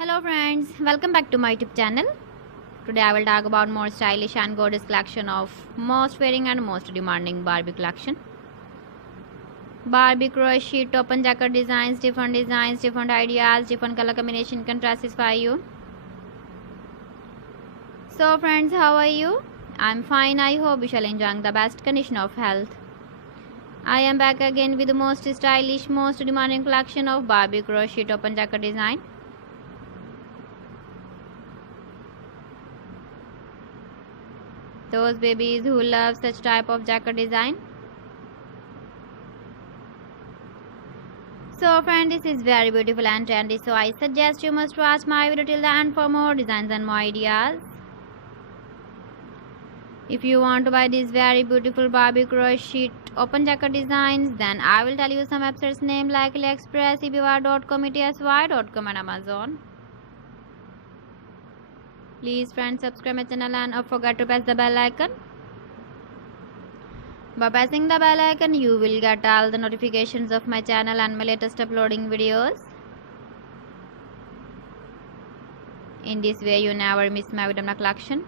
Hello friends, welcome back to my YouTube channel. Today I will talk about more stylish and gorgeous collection of most wearing and most demanding Barbie collection. Barbie crochet open jacket designs, different ideas, different color combination can satisfy you. So friends, how are you? I'm fine. I hope you shall enjoy the best condition of health. I am back again with the most stylish, most demanding collection of Barbie crochet open jacket design. Those babies who love such type of jacket design. So friend, this is very beautiful and trendy, so I suggest you must watch my video till the end for more designs and more ideas. If you want to buy these very beautiful Barbie crochet open jacket designs, then I will tell you some websites name like AliExpress, eBay.com, ETSY.com and Amazon. Please friends, subscribe my channel and don't forget to press the bell icon. By pressing the bell icon, you will get all the notifications of my channel and my latest uploading videos. In this way, you never miss my video collection.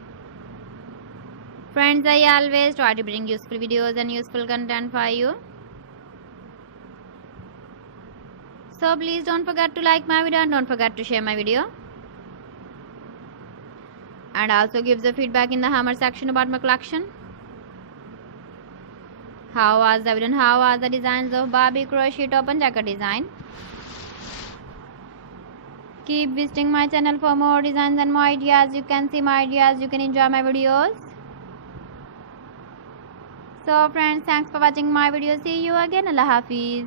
Friends, I always try to bring useful videos and useful content for you. So please don't forget to like my video and don't forget to share my video. And also give the feedback in the hammer section about my collection. How was the video and how was the designs of Barbie crochet open jacket design? Keep visiting my channel for more designs and more ideas. You can see my ideas, you can enjoy my videos. So friends, thanks for watching my video. See you again. Allah Hafiz.